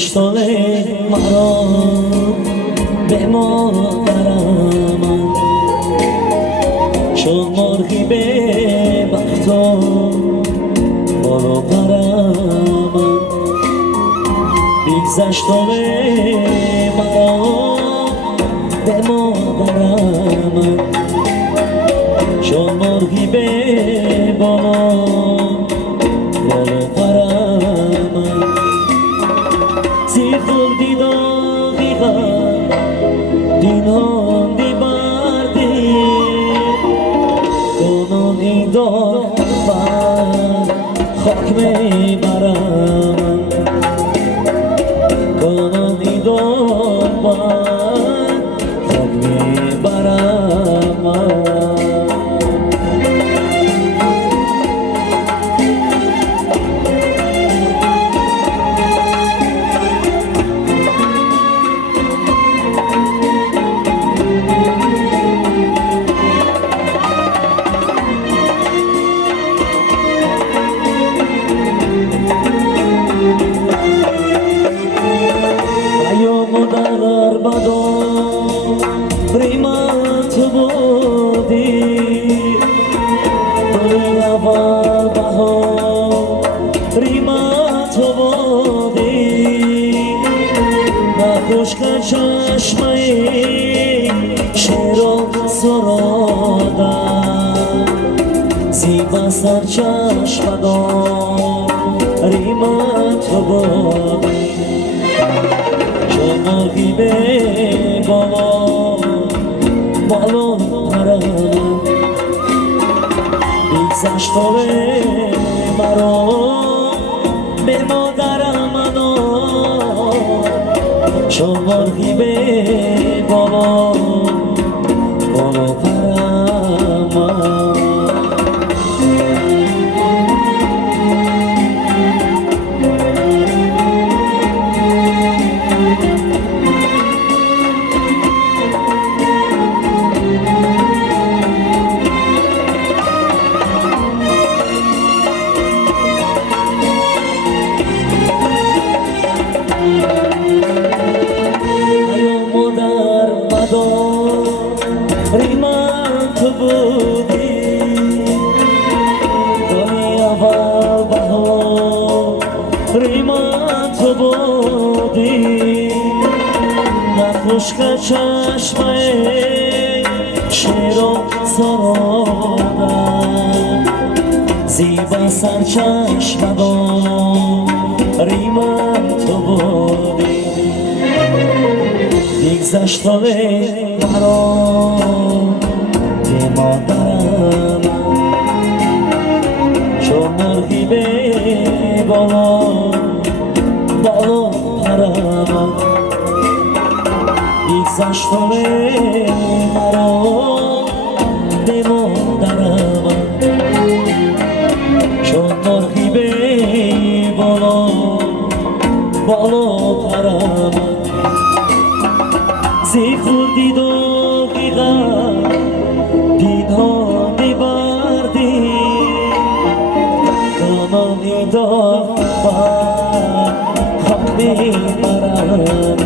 بگذشت حال مرا به مادرم شد مرغی به بخت و بال و پرم بگذشت حال مرا به مادرم شد مرغی به بالا بال و پرم زیر خوردی دقیقا دینان دی بردی کنانی دار بر خاک می برم کنانی دار بر خاک می برم ریمت بودی توی اول بهار ریمت بودی نخوش که چشمه شیر و سرادم زیبا سر چشم دار ریمت بودی مرغی به بالا بالو پرم بگذشت حال مرا به مادرم شد مرغی به بالا بالو پرم ریمت بودی توی اول بهار ریمت بودی نخوش که چشمه شیر و سرادم زیبا سر چشم دار ریمت بودی بگذشت حال مرا به مادرم شد مرغی به بالا بالا پرم بگذشت حال مرا به مادرم شد مرغی به بالا بالا پرم زی خوردی دقیقا پینهان بردی کنانی دار بر خاک میبرم